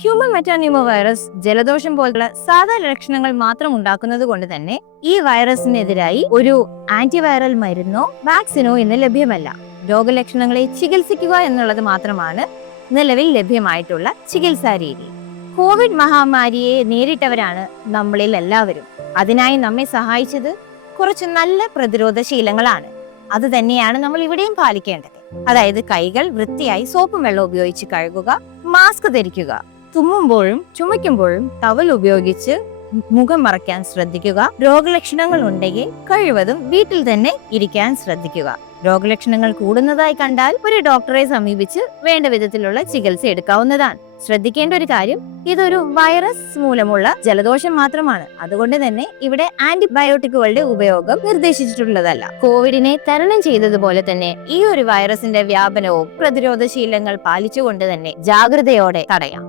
Human മെറ്റാനിമോ virus ജലദോഷം പോലുള്ള സാധാരണ ലക്ഷണങ്ങൾ മാത്രം ഉണ്ടാക്കുന്നത് കൊണ്ട് തന്നെ ഈ വൈറസിനെതിരായി ഒരു ആന്റിവൈറൽ മരുന്നോ വാക്സിനോ ഇന്ന് ലഭ്യമല്ല. രോഗലക്ഷണങ്ങളെ ചികിത്സിക്കുക എന്നുള്ളത് മാത്രമാണ് നിലവിൽ ലഭ്യമായിട്ടുള്ള ചികിത്സാ രീതി. കോവിഡ് മഹാമാരിയെ നേരിട്ടവരാണ് നമ്മളിൽ എല്ലാവരും. അതിനായി നമ്മെ സഹായിച്ചത് കുറച്ച് നല്ല പ്രതിരോധ ശീലങ്ങളാണ് അത് തന്നെയാണ് നമ്മൾ ഇവിടെയും പാലിക്കേണ്ടത്. അതായത് കൈകൾ വൃത്തിയായി സോപ്പും വെള്ളം ഉപയോഗിച്ച് കഴുകുക മാസ്ക് ധരിക്കുക. തുമ്മുമ്പോഴും ചുമയ്ക്കുമ്പോഴും ടവൽ ഉപയോഗിച്ച് മുഖം മറയ്ക്കാൻ ശ്രദ്ധിക്കുക. രോഗലക്ഷണങ്ങൾ ഉണ്ടെങ്കിൽ കഴിവതും വീട്ടിൽ തന്നെ ഇരിക്കാൻ ശ്രദ്ധിക്കുക. രോഗലക്ഷണങ്ങൾ കൂടുന്നതായി കണ്ടാൽ ഒരു ഡോക്ടറെ സമീപിച്ച് വേണ്ട വിധത്തിലുള്ള ചികിത്സ എടുക്കാവുന്നതാണ്. ശ്രദ്ധിക്കേണ്ട ഒരു കാര്യം ഇതൊരു വൈറസ് മൂലമുള്ള ജലദോഷം മാത്രമാണ്. അതുകൊണ്ട് തന്നെ ഇവിടെ ആന്റിബയോട്ടിക്കുകളുടെ ഉപയോഗം നിർദ്ദേശിച്ചിട്ടുള്ളതല്ല. കോവിഡിനെ തരണം ചെയ്തതുപോലെ തന്നെ ഈ ഒരു വൈറസിന്റെ വ്യാപനവും പ്രതിരോധ ശീലങ്ങൾ പാലിച്ചുകൊണ്ട് തന്നെ ജാഗ്രതയോടെ തടയാം.